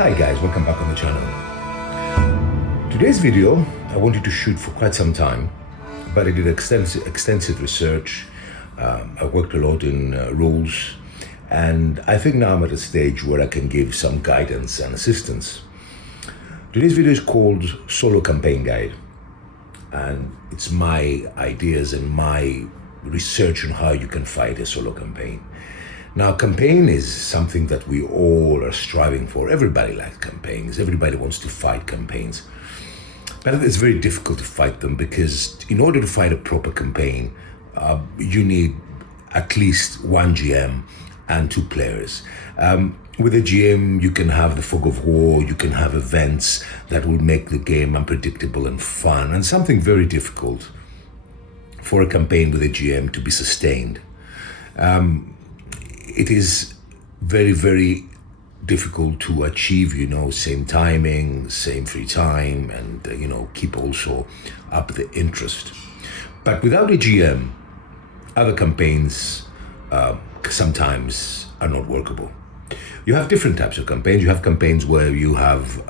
Hi guys, welcome back on the channel. Today's video I wanted to shoot for quite some time, but I did extensive research. I worked a lot in rules, and I think now I'm at a stage where I can give some guidance and assistance. Today's video is called Solo Campaign Guide, and it's my ideas and my research on how you can fight a solo campaign. Now, campaign is something that we all are striving for. Everybody likes campaigns. Everybody wants to fight campaigns. But it's very difficult to fight them because in order to fight a proper campaign, you need at least one GM and two players. With a GM, you can have the fog of war, you can have events that will make the game unpredictable and fun, and something very difficult for a campaign with a GM to be sustained. It is very, very difficult to achieve, same timing, same free time, and, keep also up the interest. But without a GM, other campaigns sometimes are not workable. You have different types of campaigns. You have campaigns where you have,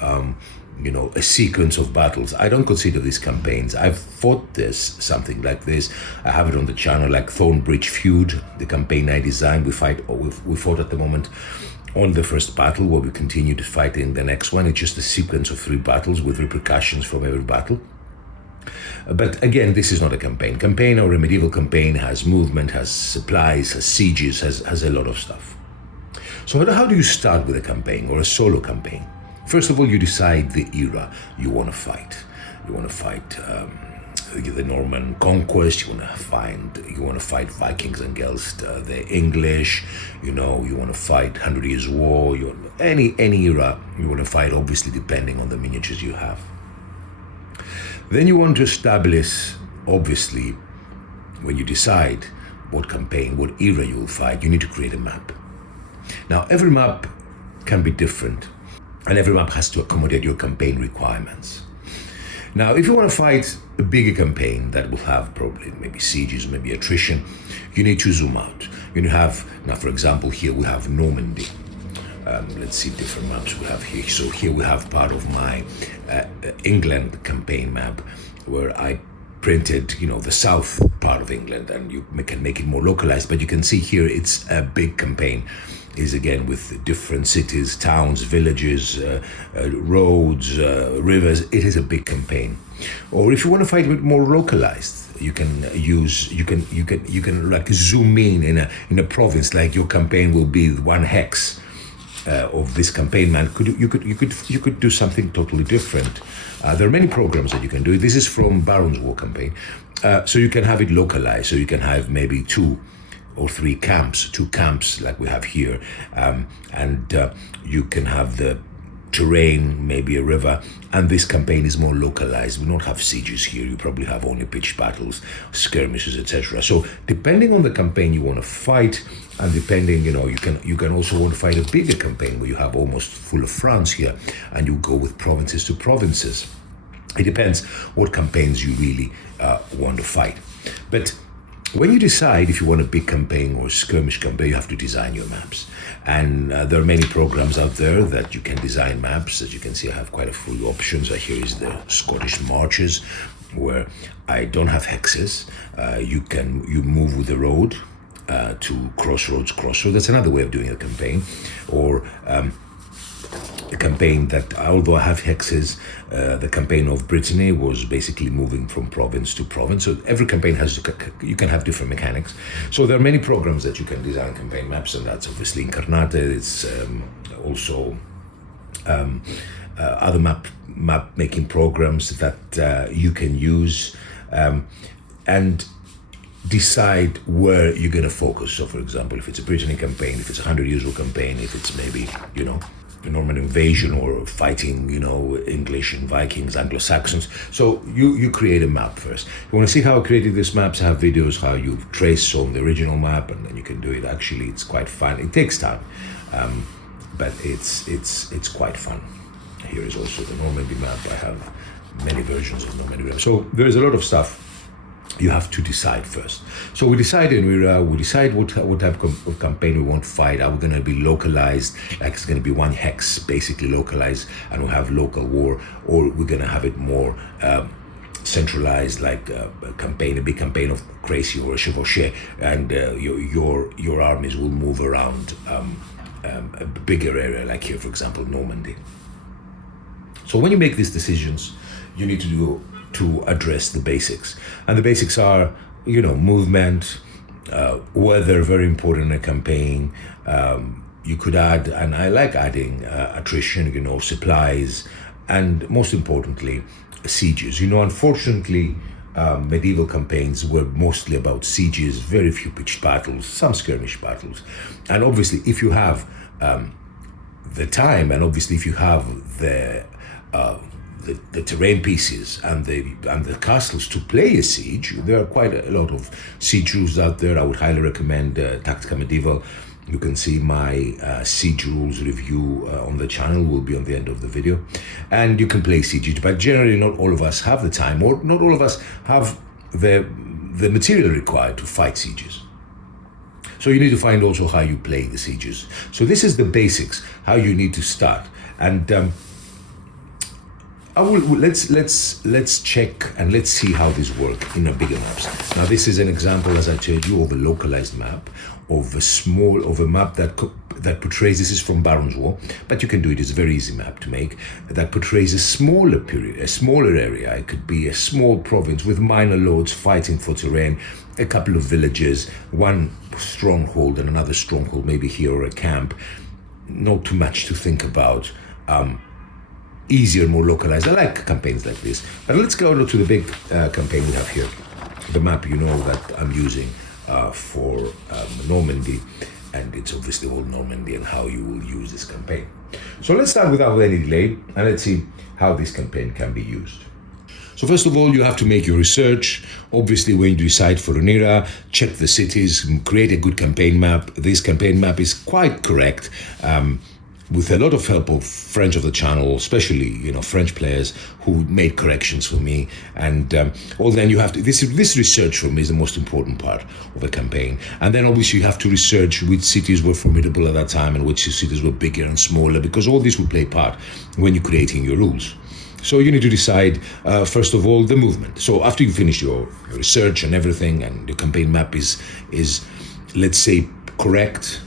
a sequence of battles. I don't consider these campaigns. I've fought something like this. I have it on the channel, like Thornbridge Feud, the campaign I designed. We fought at the moment on the first battle, where we continue to fight in the next one. It's just a sequence of 3 battles with repercussions from every battle. But again, this is not a campaign. Campaign or a medieval campaign has movement, has supplies, has sieges, has a lot of stuff. So how do you start with a campaign or a solo campaign? First of all, you decide the era you want to fight. You want to fight the Norman conquest. You want to fight Vikings against the English. You want to fight 100 Years' War. Any era you want to fight, obviously depending on the miniatures you have. Then you want to establish, obviously, when you decide what campaign, what era you will fight, you need to create a map. Now, every map can be different, and every map has to accommodate your campaign requirements. Now, if you want to fight a bigger campaign that will have probably maybe sieges, maybe attrition, you need to zoom out. Now, for example, here we have Normandy. Let's see different maps we have here. So here we have part of my England campaign map, where I printed, the south part of England, and you can make it more localized. But you can see here it's a big campaign. Is again with different cities, towns, villages, roads, rivers. It is a big campaign. Or if you want to fight a bit more localized, you can like zoom in a province. Like your campaign will be 1 hex of this campaign man. You could do something totally different. There are many programs that you can do. This is from Baron's War campaign, so you can have it localized. So you can have maybe 2 or 3 camps, 2 camps like we have here, and you can have the terrain, maybe a river, and this campaign is more localized. We don't have sieges here. You probably have only pitched battles, skirmishes, etc. So depending on the campaign you want to fight, and depending, you can also want to fight a bigger campaign where you have almost full of France here, and you go with provinces to provinces. It depends what campaigns you really want to fight. But when you decide if you want a big campaign or a skirmish campaign, you have to design your maps. And there are many programs out there that you can design maps. As you can see, I have quite a few options. Here is the Scottish Marches, where I don't have hexes. You move with the road to crossroads. That's another way of doing a campaign. Or a campaign that, although I have hexes, the campaign of Brittany was basically moving from province to province. So every campaign you can have different mechanics. So there are many programs that you can design campaign maps, and that's obviously Incarnate. It's also other map making programs that you can use and decide where you're going to focus. So, for example, if it's a Brittany campaign, if it's a 100 Years' War campaign, if it's maybe, the Norman invasion or fighting, English and Vikings, Anglo-Saxons. So you create a map first. You want to see how I created these maps? I have videos how you trace on the original map, and then you can do it. Actually, it's quite fun. It takes time, but it's quite fun. Here is also the Normandy map. I have many versions of Normandy map. So there's a lot of stuff you have to decide first. So we decide we decide what type of campaign we want to fight. Are we going to be localized, like it's going to be one hex, basically localized, and we'll have local war, or we're going to have it more centralized, like a big campaign of Crazy or Chevauché, and your armies will move around a bigger area, like here, for example, Normandy. So when you make these decisions, you need to address the basics, and the basics are, movement, weather, very important in a campaign. You could add, and I like adding attrition, supplies, and most importantly, sieges. Unfortunately, medieval campaigns were mostly about sieges, very few pitched battles, some skirmish battles, and obviously, if you have the time, and obviously if you have the terrain pieces and the castles to play a siege, there are quite a lot of siege rules out there. I would highly recommend Tactica Medieval. You can see my siege rules review on the channel, will be on the end of the video, and you can play siege. But generally, not all of us have the time, or not all of us have the material required to fight sieges. So you need to find also how you play the sieges. So this is the basics, how you need to start, and let's check and let's see how this works in a bigger maps. Now this is an example, as I told you, of a localized map, of a map that portrays. This is from Baron's War, but you can do it. It's a very easy map to make, that portrays a smaller area. It could be a small province with minor lords fighting for terrain, a couple of villages, one stronghold and another stronghold, maybe here, or a camp. Not too much to think about. Easier, more localized. I like campaigns like this. But let's go to the big campaign we have here. The map, that I'm using for Normandy, and it's obviously all Normandy and how you will use this campaign. So let's start without any delay, and let's see how this campaign can be used. So first of all, you have to make your research. Obviously, when you decide for an era, check the cities, create a good campaign map. This campaign map is quite correct. With a lot of help of friends of the channel, especially French players who made corrections for me, and then you have to. This research for me is the most important part of a campaign. And then obviously you have to research which cities were formidable at that time and which cities were bigger and smaller, because all this will play part when you're creating your rules. So you need to decide first of all the movement. So after you finish your research and everything, and the campaign map is let's say correct.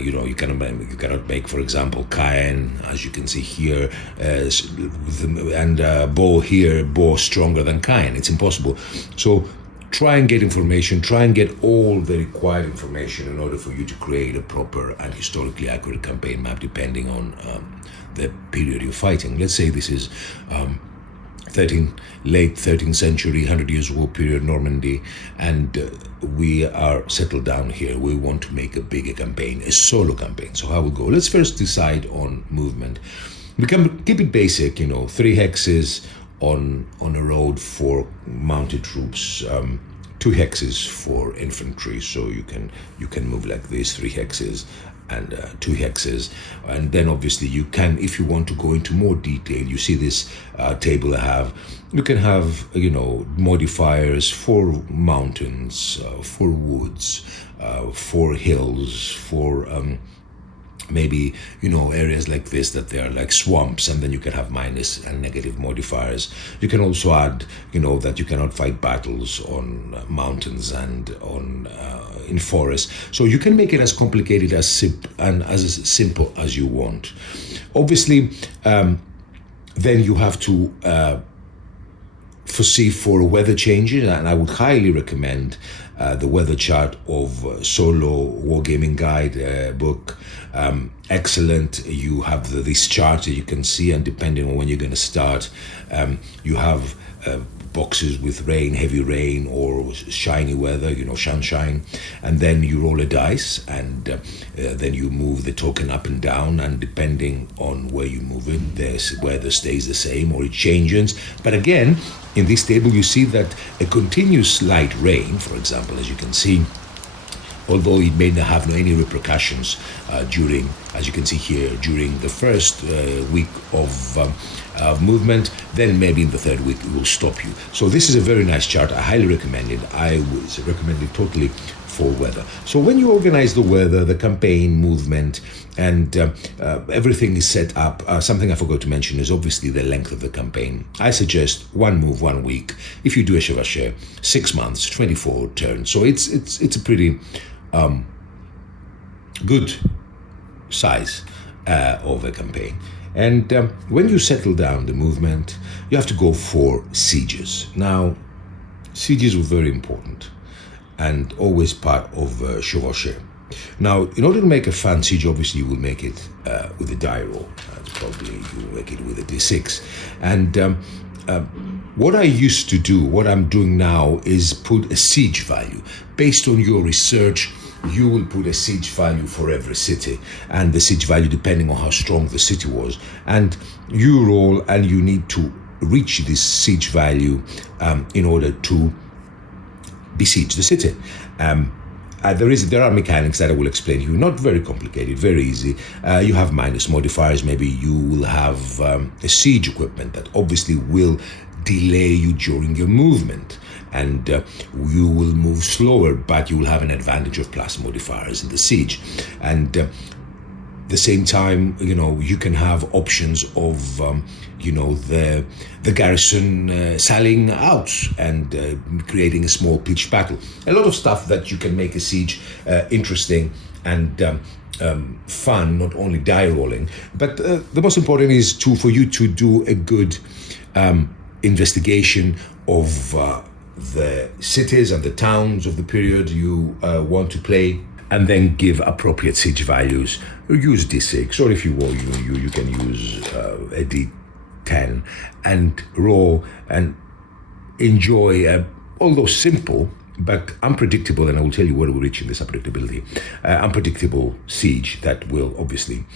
You cannot make, for example, Caen, as you can see here, and Bow stronger than Caen. It's impossible. So try and get information, try and get all the required information in order for you to create a proper and historically accurate campaign map, depending on the period you're fighting. Let's say this is late 13th century, 100 Years' War period, Normandy, and we are settled down here. We want to make a bigger campaign, a solo campaign. So how we go? Let's first decide on movement. We can keep it basic, 3 hexes on a road for mounted troops, 2 hexes for infantry. So you can move like this, 3 hexes and 2 hexes, and then obviously you can, if you want to go into more detail, you see this table I have, you can have modifiers for mountains, for woods, for hills, for maybe areas like this that they are like swamps, and then you can have minus and negative modifiers. You can also add that you cannot fight battles on mountains and on in forests. So you can make it as complicated as simple as you want. Obviously, then you have to foresee for weather changes, and I would highly recommend the weather chart of Solo Wargaming Guide book. Excellent. You have this chart that you can see, and depending on when you're going to start, you have boxes with rain, heavy rain, or shiny weather, sunshine, and then you roll a dice, and then you move the token up and down, and depending on where you move it, the weather stays the same or it changes. But again, in this table you see that a continuous light rain, for example, as you can see, although it may not have any repercussions during, as you can see here, during the first week of movement, then maybe in the third week it will stop you. So this is a very nice chart. I highly recommend it. I would recommend it totally for weather. So when you organize the weather, the campaign movement, and everything is set up, something I forgot to mention is obviously the length of the campaign. I suggest one move, 1 week. If you do a chevauchée, 6 months, 24 turns. So it's a pretty good size of a campaign. And when you settle down the movement, you have to go for sieges. Now, sieges were very important and always part of chevauchée. Now, in order to make a fun siege, obviously you will make it with a die roll. Probably you will make it with a d6. And what I used to do, what I'm doing now, is put a siege value. Based on your research, you will put a siege value for every city, and the siege value depending on how strong the city was. And you roll, and you need to reach this siege value in order to besiege the city. There are mechanics that I will explain to you, not very complicated, very easy. You have minus modifiers. Maybe you will have a siege equipment that obviously will delay you during your movement, and you will move slower, but you will have an advantage of plus modifiers in the siege. And the same time, you can have options of the garrison sallying out and creating a small pitched battle. A lot of stuff that you can make a siege interesting and fun, not only die rolling. But the most important is for you to do a good investigation of the cities and the towns of the period you want to play, and then give appropriate siege values. Use d6, or if you want, you can use a d10 and roll and enjoy, although simple but unpredictable, and I will tell you where we reach in this unpredictability, unpredictable siege that will obviously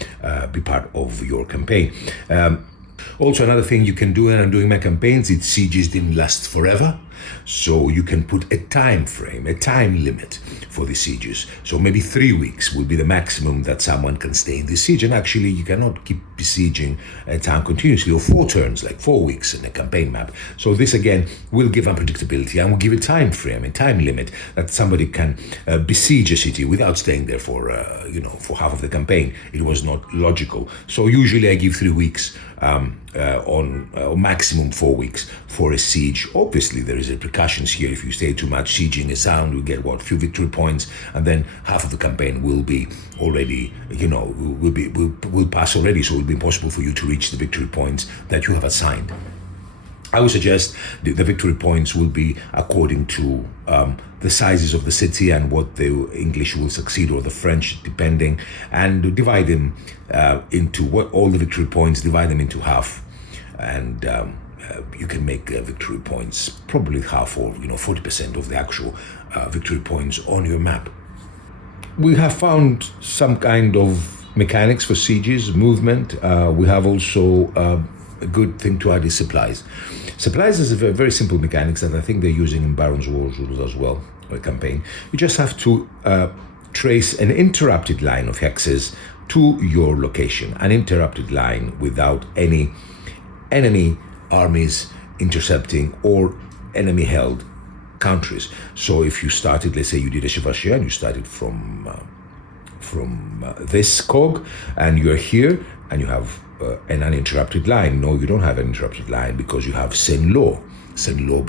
be part of your campaign. Also, another thing you can do, and I'm doing my campaigns, sieges didn't last forever. So you can put a time frame, a time limit for the sieges. So maybe 3 weeks will be the maximum that someone can stay in the siege. And actually, you cannot keep besieging a town continuously, or 4 turns, like 4 weeks in a campaign map. So this, again, will give unpredictability and will give a time frame, a time limit that somebody can besiege a city without staying there for half of the campaign. It was not logical. So usually I give 3 weeks on maximum 4 weeks for a siege. Obviously, there is repercussions here. If you stay too much sieging a sound, you get few victory points, and then half of the campaign will be already, will pass already. So it will be impossible for you to reach the victory points that you have assigned. I would suggest the victory points will be according to the sizes of the city and what the English will succeed, or the French, depending, and divide them into all the victory points, divide them into half, and you can make victory points probably half, or 40% of the actual victory points on your map. We have found some kind of mechanics for sieges, movement. We have also a good thing to add is supplies. Supplies is a very simple mechanics that I think they're using in Baron's War rules as well, or campaign. You just have to trace an interrupted line of hexes to your location, an interrupted line without any enemy armies intercepting or enemy held countries. So if you started, let's say you did a chevauchée and you started from this cog, and you're here and you have an uninterrupted line. No, you don't have an interrupted line because you have Saint-Lô. Saint-Lô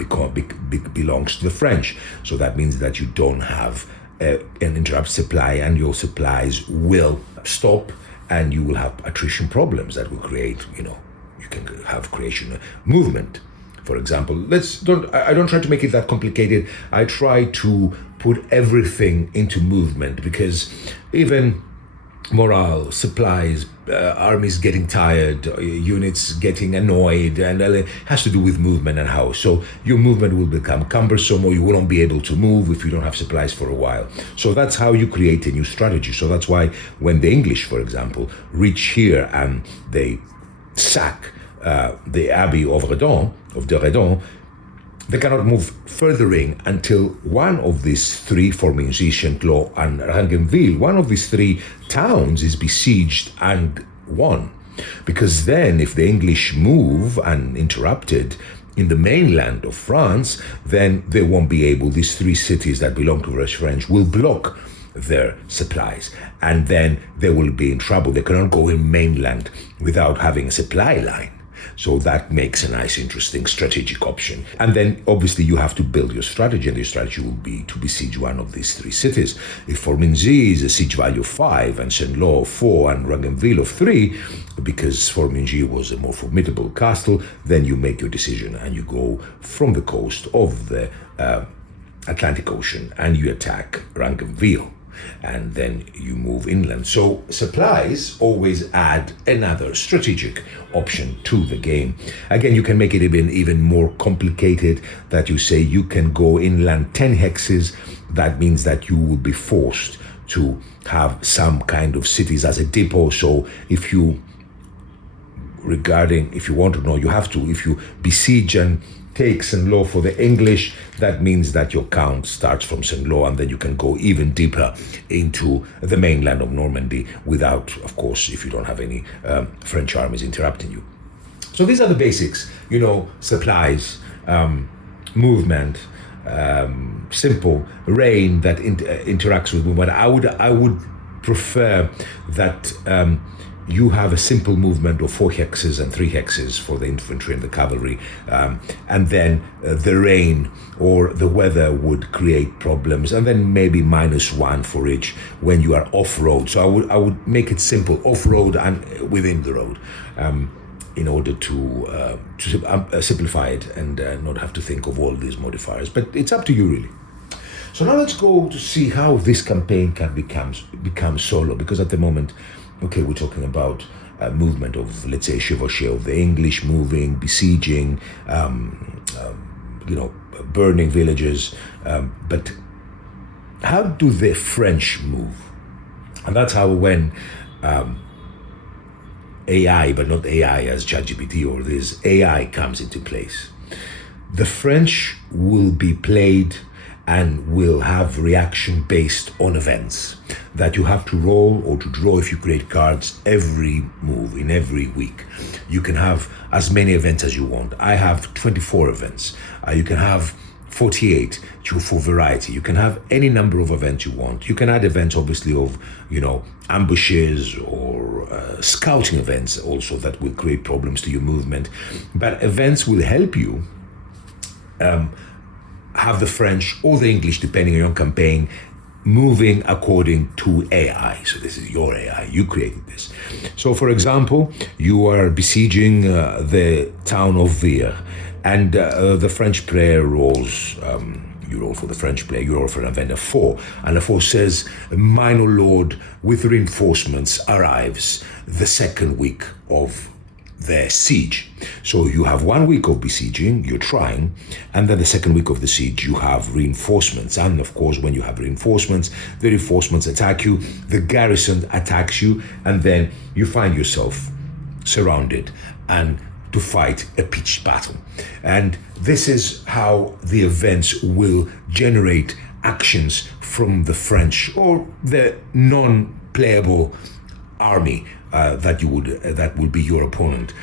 belongs to the French. So that means that you don't have an interrupted supply, and your supplies will stop, and you will have attrition problems that will create, you can have creation movement. For example, I don't try to make it that complicated. I try to put everything into movement, because even morale, supplies, armies getting tired, units getting annoyed, and it has to do with movement and how. So your movement will become cumbersome, or you won't be able to move if you don't have supplies for a while. So that's how you create a new strategy. So that's why when the English, for example, reach here and they sack the Abbey of de Redon, they cannot move furthering until one of these three, forming Saint-Lô and Rangenville, one of these three towns is besieged and won. Because then if the English move uninterrupted in the mainland of France, then they won't be able, these three cities that belong to the French will block their supplies, and then they will be in trouble. They cannot go in mainland without having a supply line. So that makes a nice, interesting strategic option. And then obviously you have to build your strategy, and your strategy will be to besiege one of these three cities. If Formigny is a siege value of 5 and Saint-Lô of 4 and Rangenville of 3, because Formigny was a more formidable castle, then you make your decision and you go from the coast of the Atlantic Ocean and you attack Rangenville. And then you move inland. So supplies always add another strategic option to the game. Again, you can make it even more complicated, that you say you can go inland 10 hexes. That means that you will be forced to have some kind of cities as a depot. So if you want to know, you have to, if you besiege and take Saint-Lô for the English, that means that your count starts from Saint-Lô, and then you can go even deeper into the mainland of Normandy without, of course, if you don't have any French armies interrupting you. So these are the basics, supplies, movement, simple, rain that interacts with movement. I would prefer that you have a simple movement of 4 hexes and 3 hexes for the infantry and the cavalry, and then the rain or the weather would create problems, and then maybe -1 for each when you are off-road. So I would make it simple, off-road and within the road, in order to simplify it and not have to think of all these modifiers. But it's up to you, really. So now let's go to see how this campaign can become solo, because at the moment, okay, we're talking about movement of, let's say, chevauchée of the English moving, besieging, burning villages. But how do the French move? And that's how when AI, but not AI as ChatGPT or this AI comes into place. The French will be played and will have reaction based on events that you have to roll or to draw if you create cards every move in every week. You can have as many events as you want. I have 24 events. You can have 48 for variety. You can have any number of events you want. You can add events, obviously, of, ambushes or scouting events also that will create problems to your movement. But events will help you have the French or the English, depending on your campaign, moving according to AI. So this is your AI, you created this. So for example, you are besieging the town of Vire, and the French player rolls, you roll for the French player, you roll for an event of 4, and the 4 says, minor lord with reinforcements arrives the second week of the siege. So you have 1 week of besieging, you're trying, and then the second week of the siege you have reinforcements. And of course, when you have reinforcements, the reinforcements attack you, the garrison attacks you, and then you find yourself surrounded and to fight a pitched battle. And this is how the events will generate actions from the French or the non-playable army that will be your opponent.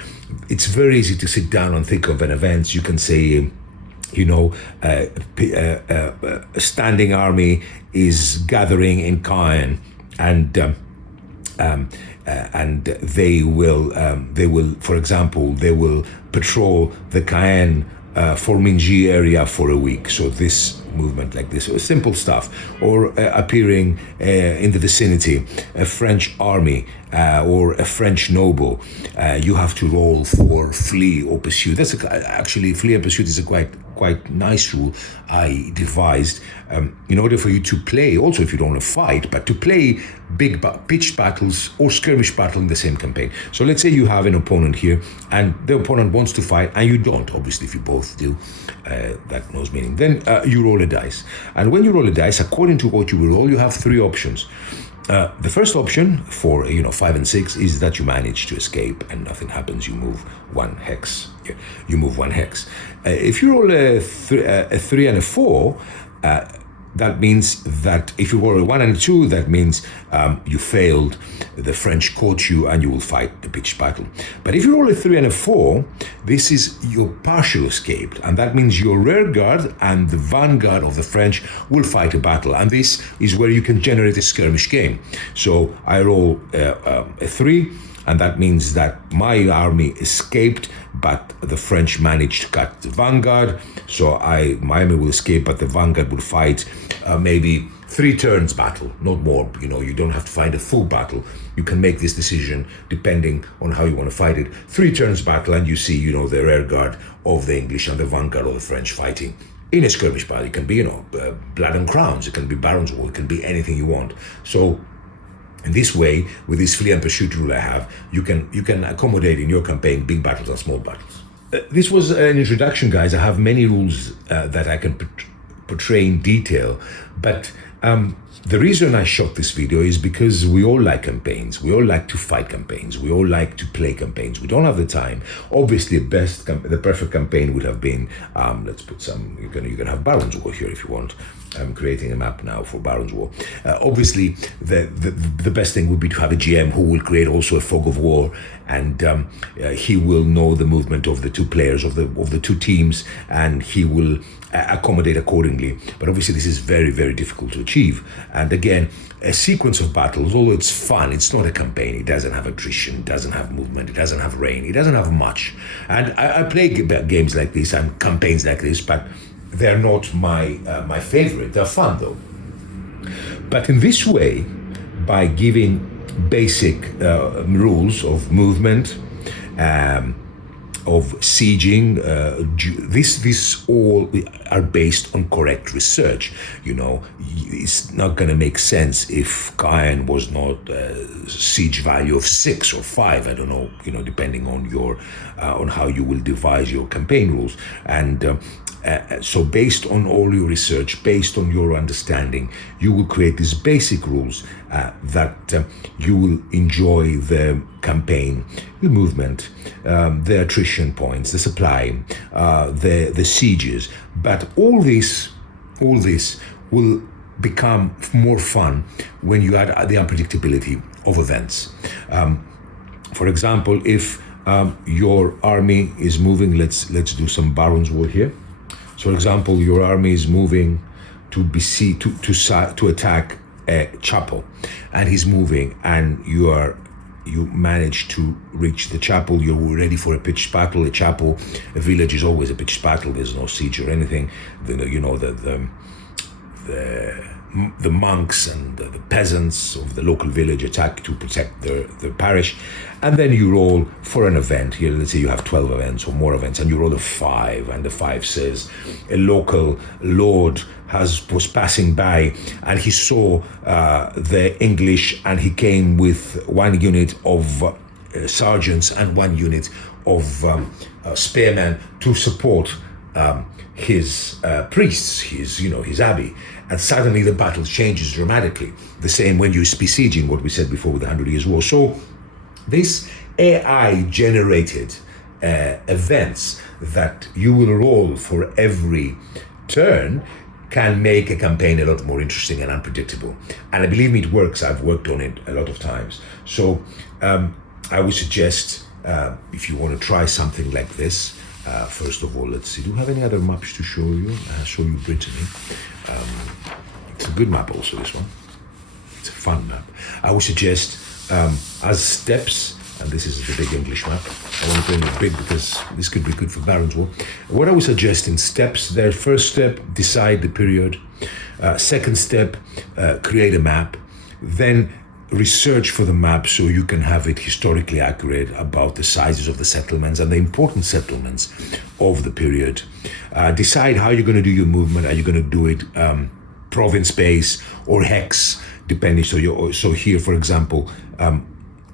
It's very easy to sit down and think of an event. You can say, a standing army is gathering in Caen, and they will, for example, they will patrol the Caen Formigny area for a week. So this movement like this, simple stuff, or appearing in the vicinity, a French army or a French noble, you have to roll for flee or pursue. That's actually flee and pursuit is a quite nice rule I devised in order for you to play, also if you don't want to fight, but to play big pitched battles or skirmish battle in the same campaign. So let's say you have an opponent here and the opponent wants to fight and you don't. Obviously, if you both do, that knows meaning. Then you roll a dice. And when you roll a dice, according to what you will roll, you have 3 options. The first option for 5 and 6 is that you manage to escape and nothing happens. You move 1 hex. You move 1 hex. If you roll a 3 and a 4, that means that if you roll a 1 and a 2, that means you failed. The French caught you and you will fight the pitched battle. But if you roll a 3 and a 4, this is your partial escape. And that means your rear guard and the vanguard of the French will fight a battle. And this is where you can generate a skirmish game. So I roll a 3, and that means that my army escaped, but the French managed to cut the vanguard. So my army will escape, but the vanguard will fight maybe 3 turns battle, not more. You don't have to fight a full battle. You can make this decision depending on how you want to fight it. 3 turns battle, and you see, the rear guard of the English and the vanguard of the French fighting. In a skirmish battle, it can be, blood and crowns, it can be Baron's War, it can be anything you want. So in this way, with this flee and pursuit rule I have, you can accommodate in your campaign big battles and small battles. This was an introduction, guys. I have many rules that I can portray in detail, but the reason I shot this video is because we all like campaigns. We all like to fight campaigns. We all like to play campaigns. We don't have the time. Obviously, the perfect campaign would have been, let's put some, you can have Baron's War here if you want. I'm creating a map now for Baron's War. Obviously, the best thing would be to have a GM who will create also a fog of war, and he will know the movement of the 2 players, of the 2 teams, and he will accommodate accordingly. But obviously this is very, very difficult to achieve. And again, a sequence of battles, although it's fun, it's not a campaign. It doesn't have attrition, it doesn't have movement, it doesn't have rain, it doesn't have much. And I play games like this and campaigns like this, but they're not my favorite. They're fun though. But in this way, by giving basic rules of movement, of sieging, this all are based on correct research. It's not going to make sense if Caen was not siege value of 6 or 5. I don't know, depending on your on how you will devise your campaign rules. And so based on all your research, based on your understanding, you will create these basic rules that you will enjoy the campaign, the movement, the attrition points, the supply, the sieges. But all this will become more fun when you add the unpredictability of events. For example, if your army is moving, let's do some Baron's War here. So, for example, your army is moving to attack a chapel, and he's moving, and you manage to reach the chapel. You're ready for a pitched battle. A village is always a pitched battle. There's no siege or anything. The monks and the peasants of the local village attack to protect their parish. And then you roll for an event. Here, let's say you have 12 events or more events, and you roll a 5, and the 5 says a local lord was passing by, and he saw the English, and he came with 1 unit of sergeants and 1 unit of spearmen to support his priests, his abbey. And suddenly the battle changes dramatically. The same when you're besieging, what we said before with the 100 Years' War. So this AI-generated events that you will roll for every turn can make a campaign a lot more interesting and unpredictable. And believe me, it works. I've worked on it a lot of times. So I would suggest, if you want to try something like this, first of all, let's see, do you have any other maps to show you? I'll show you Brittany. It's a good map also, this one. It's a fun map. I would suggest as steps, and this is the big English map. I want to play it big because this could be good for Baron's War. What I would suggest in steps, their first step, decide the period. Second step, create a map. Then research for the map so you can have it historically accurate about the sizes of the settlements and the important settlements of the period. Decide how you're going to do your movement. Are you going to do it province base or hex, depending? So here, for example,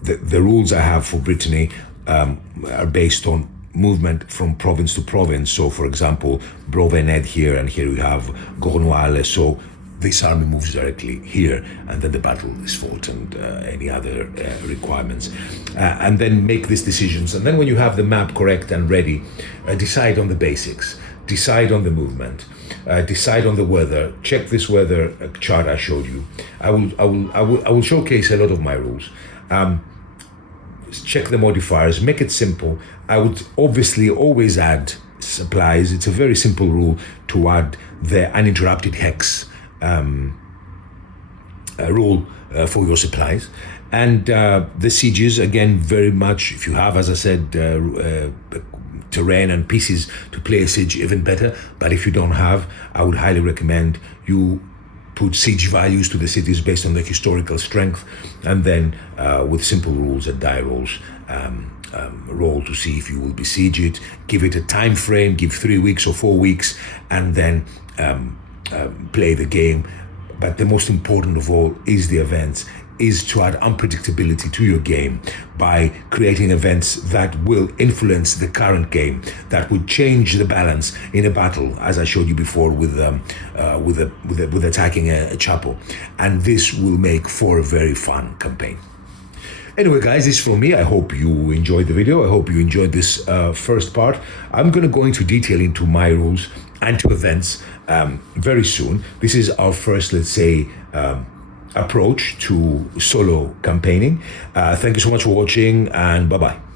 the rules I have for Brittany are based on movement from province to province. So, for example, Brovened here, and here we have Gornoale. So this army moves directly here, and then the battle is fought, and any other requirements. And then make these decisions. And then when you have the map correct and ready, decide on the basics. decide on the movement, decide on the weather. Check this weather chart I showed you. I will showcase a lot of my rules. Check the modifiers, make it simple. I would obviously always add supplies. It's a very simple rule to add the uninterrupted hex rule for your supplies. And the sieges, again, very much, if you have, as I said, terrain and pieces to play a siege, even better. But if you don't have, I would highly recommend you put siege values to the cities based on their historical strength, and then with simple rules and die rolls, roll to see if you will besiege it, give it a time frame, give 3 weeks or 4 weeks, and then play the game. But the most important of all is the events, is to add unpredictability to your game by creating events that will influence the current game, that would change the balance in a battle, as I showed you before with attacking a chapel. And this will make for a very fun campaign. Anyway, guys, this is from me. I hope you enjoyed the video. I hope you enjoyed this first part. I'm going to go into detail into my rules and to events very soon. This is our first, let's say, approach to solo campaigning. Thank you so much for watching, and bye-bye.